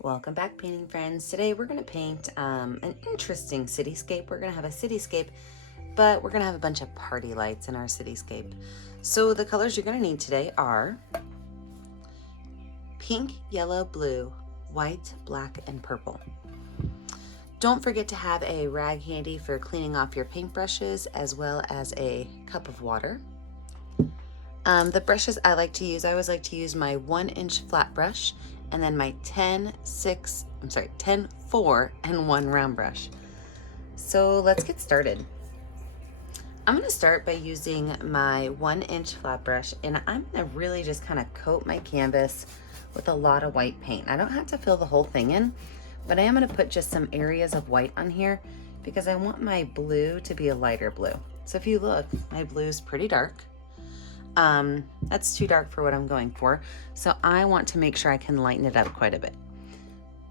Welcome back, painting friends. Today we're going to paint an interesting cityscape. We're going to have a cityscape, but we're going to have a bunch of party lights in our cityscape. So the colors you're going to need today are pink, yellow, blue, white, black, and purple. Don't forget to have a rag handy for cleaning off your paintbrushes, as well as a cup of water. The brushes I always like to use my 1-inch flat brush and then my 10, 4, and 1 round brush. So let's get started. I'm gonna start by using my 1-inch flat brush, and I'm gonna really just kind of coat my canvas with a lot of white paint. I don't have to fill the whole thing in, but I am gonna put just some areas of white on here because I want my blue to be a lighter blue. So if you look, my blue is pretty dark. That's too dark for what I'm going for. So I want to make sure I can lighten it up quite a bit.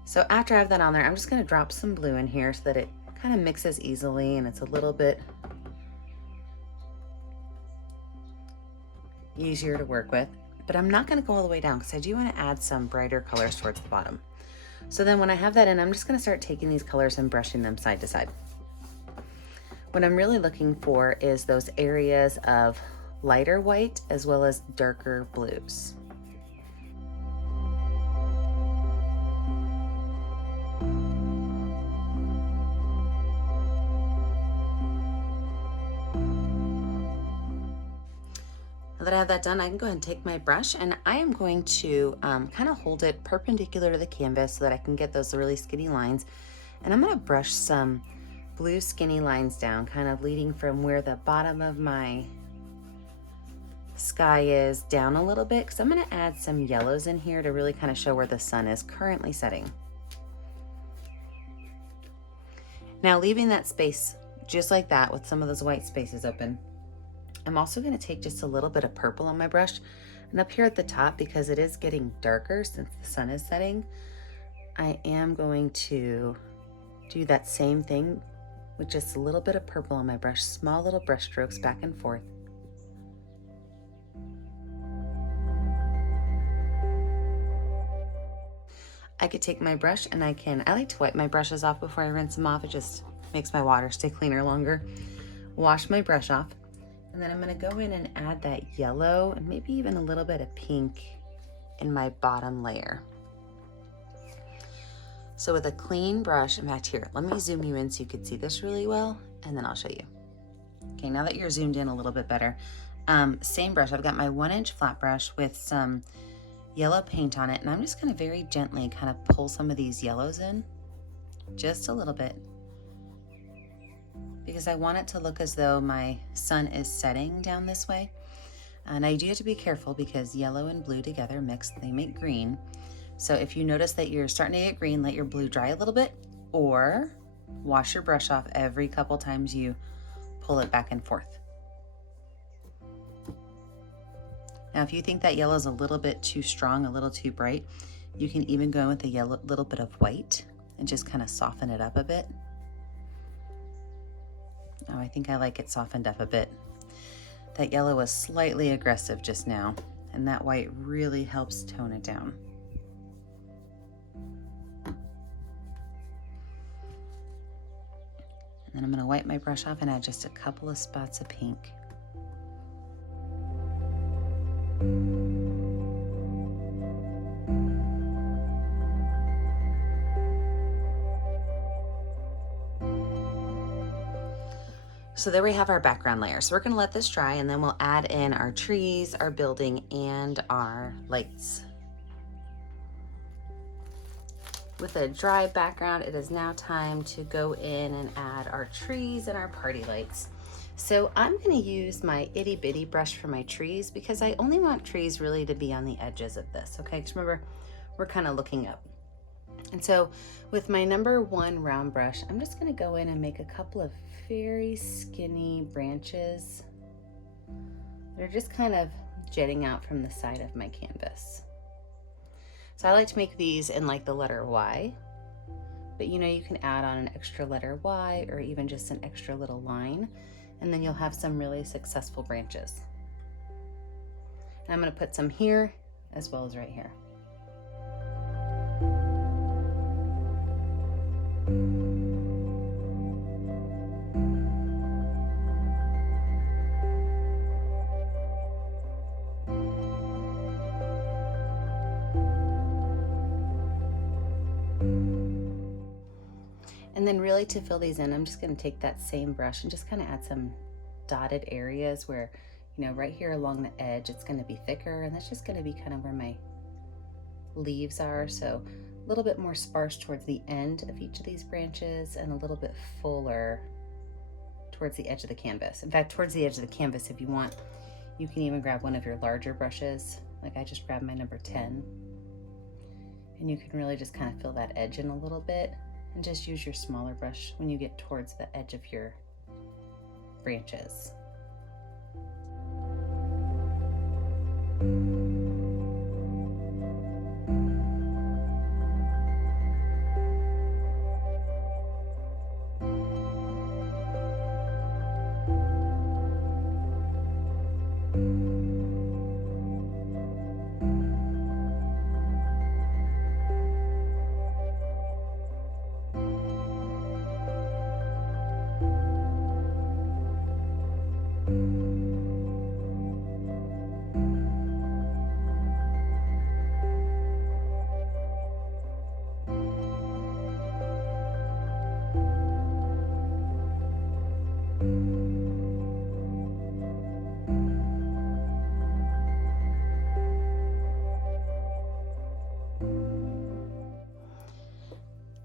So after I have that on there, I'm just going to drop some blue in here so that it kind of mixes easily and it's a little bit easier to work with. But I'm not going to go all the way down because I do want to add some brighter colors towards the bottom. So then when I have that in, I'm just going to start taking these colors and brushing them side to side. What I'm really looking for is those areas of lighter white as well as darker blues. Now that I have that done, I can go ahead and take my brush and I am going to kind of hold it perpendicular to the canvas so that I can get those really skinny lines. And I'm going to brush some blue skinny lines down, kind of leading from where the bottom of my sky is down a little bit, because I'm going to add some yellows in here to really kind of show where the sun is currently setting. Now leaving that space just like that with some of those white spaces open, I'm also going to take just a little bit of purple on my brush, and up here at the top, because it is getting darker since the sun is setting, I am going to do that same thing with just a little bit of purple on my brush, small little brush strokes back and forth. I could take my brush and I like to wipe my brushes off before I rinse them off. It just makes my water stay cleaner longer. Wash my brush off, and then I'm going to go in and add that yellow and maybe even a little bit of pink in my bottom layer. So with a clean brush, in fact here, let me zoom you in so you can see this really well, and then I'll show you. Okay, now that you're zoomed in a little bit better, same brush, I've got my 1-inch flat brush with some yellow paint on it, and I'm just going to very gently kind of pull some of these yellows in, just a little bit, because I want it to look as though my sun is setting down this way. And I do have to be careful because yellow and blue together mixed, they make green. So if you notice that you're starting to get green, let your blue dry a little bit, or wash your brush off every couple times you pull it back and forth. Now, if you think that yellow is a little bit too strong, a little too bright, you can even go in with a little bit of white and just kind of soften it up a bit. Now, I think I like it softened up a bit. That yellow was slightly aggressive just now, and that white really helps tone it down. And then I'm going to wipe my brush off and add just a couple of spots of pink. So there we have our background layer. So we're going to let this dry, and then we'll add in our trees, our building, and our lights. With a dry background, it is now time to go in and add our trees and our party lights. So I'm going to use my itty bitty brush for my trees because I only want trees really to be on the edges of this, okay? Because remember, we're kind of looking up. And so with my number 1 round brush, I'm just going to go in and make a couple of very skinny branches that are just kind of jetting out from the side of my canvas. So I like to make these in like the letter Y, but you know, you can add on an extra letter Y or even just an extra little line, and then you'll have some really successful branches. And I'm going to put some here as well as right here. then really to fill these in, I'm just going to take that same brush and just kind of add some dotted areas where, you know, right here along the edge, it's going to be thicker, and that's just going to be kind of where my leaves are. So a little bit more sparse towards the end of each of these branches and a little bit fuller towards the edge of the canvas. In fact, towards the edge of the canvas, if you want, you can even grab one of your larger brushes. Like I just grabbed my number 10. And you can really just kind of fill that edge in a little bit, and just use your smaller brush when you get towards the edge of your branches.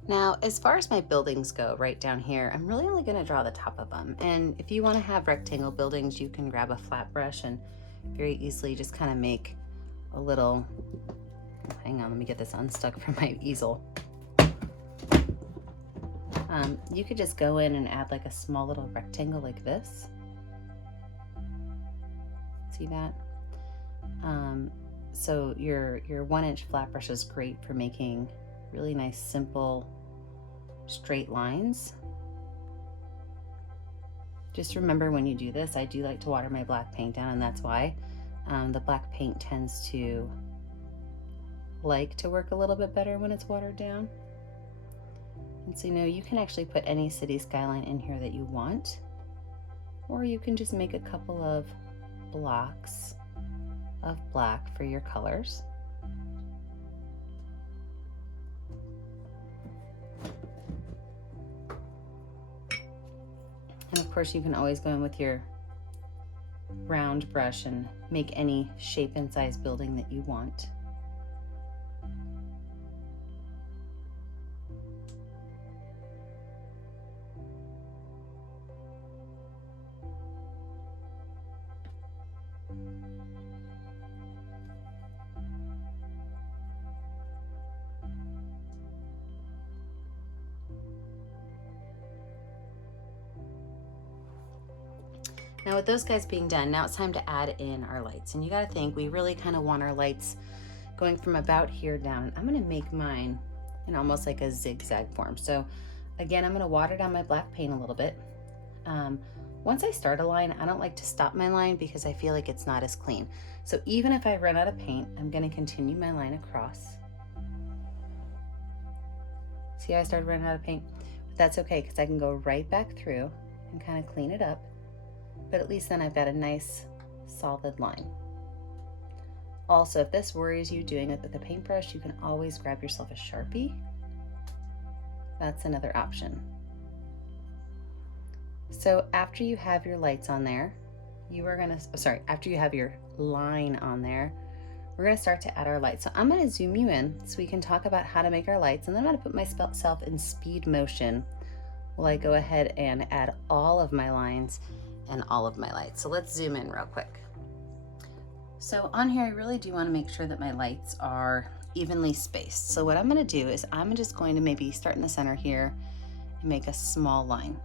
Now, as far as my buildings go right down here, I'm really only going to draw the top of them. And if you want to have rectangle buildings, you can grab a flat brush and very easily just kind of make a little, hang on, let me get this unstuck from my easel. You could just go in and add like a small little rectangle like this. See that? So your 1-inch flat brush is great for making really nice, simple, straight lines. Just remember when you do this, I do like to water my black paint down, and that's why the black paint tends to like to work a little bit better when it's watered down. And so, you know, you can actually put any city skyline in here that you want, or you can just make a couple of blocks of black for your colors. And of course, you can always go in with your round brush and make any shape and size building that you want. Now with those guys being done, now it's time to add in our lights. And you gotta think, we really kind of want our lights going from about here down. I'm gonna make mine in almost like a zigzag form. So again, I'm gonna water down my black paint a little bit. Once I start a line, I don't like to stop my line because I feel like it's not as clean. So even if I run out of paint, I'm gonna continue my line across. See how I started running out of paint? But that's okay, because I can go right back through and kind of clean it up. But at least then I've got a nice solid line. Also, if this worries you doing it with a paintbrush, you can always grab yourself a Sharpie. That's another option. So after you have your lights on there, after you have your line on there, we're gonna start to add our lights. So I'm gonna zoom you in so we can talk about how to make our lights, and then I'm gonna put myself in speed motion while I go ahead and add all of my lines and all of my lights. So let's zoom in real quick. So on here, I really do want to make sure that my lights are evenly spaced. So what I'm going to do is I'm just going to maybe start in the center here and make a small line.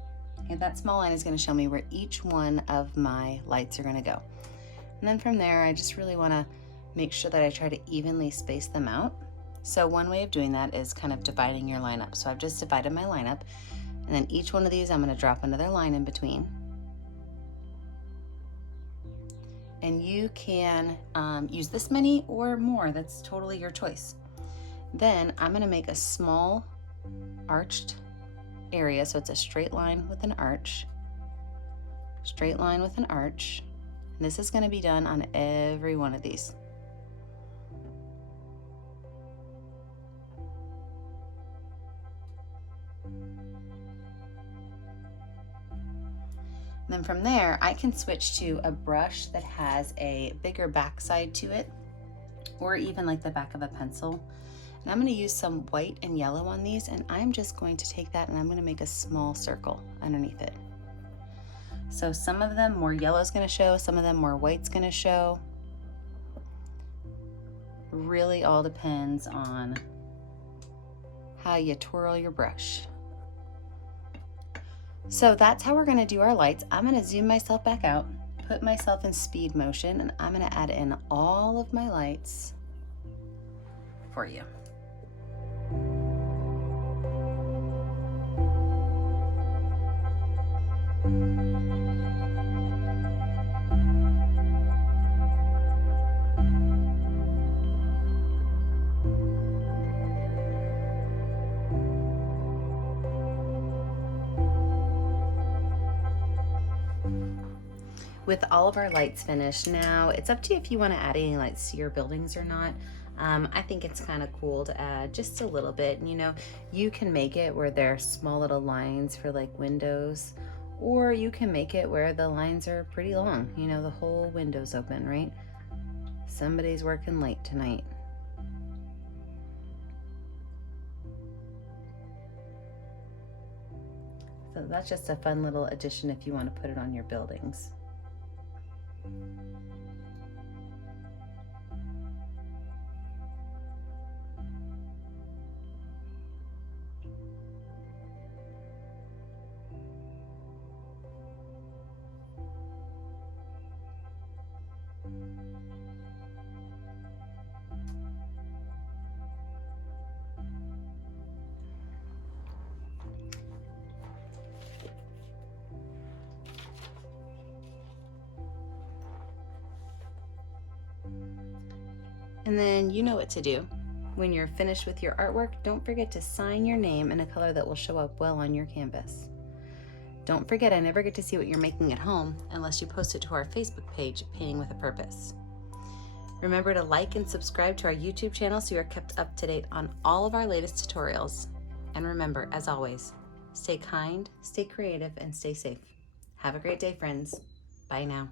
And that small line is going to show me where each one of my lights are going to go. And then from there, I just really want to make sure that I try to evenly space them out. So one way of doing that is kind of dividing your line up. So I've just divided my line up, and then each one of these I'm going to drop another line in between. And you can use this many or more, that's totally your choice. Then I'm gonna make a small arched area, so it's a straight line with an arch, straight line with an arch. And this is gonna be done on every one of these. Then from there, I can switch to a brush that has a bigger backside to it, or even like the back of a pencil. And I'm going to use some white and yellow on these, and I'm just going to take that and I'm going to make a small circle underneath it. So some of them more yellow is going to show, some of them more white's going to show. Really all depends on how you twirl your brush. So that's how we're going to do our lights. I'm going to zoom myself back out, put myself in speed motion, and I'm going to add in all of my lights for you. With all of our lights finished, now it's up to you if you want to add any lights to your buildings or not. I think it's kind of cool to add just a little bit. You know, you can make it where there are small little lines for like windows, or you can make it where the lines are pretty long. You know, the whole window's open, right? Somebody's working late tonight. So that's just a fun little addition if you want to put it on your buildings. And then you know what to do. When you're finished with your artwork, don't forget to sign your name in a color that will show up well on your canvas. Don't forget, I never get to see what you're making at home unless you post it to our Facebook page, Painting with a Purpose. Remember to like and subscribe to our YouTube channel so you are kept up to date on all of our latest tutorials. And remember, as always, stay kind, stay creative, and stay safe. Have a great day, friends. Bye now.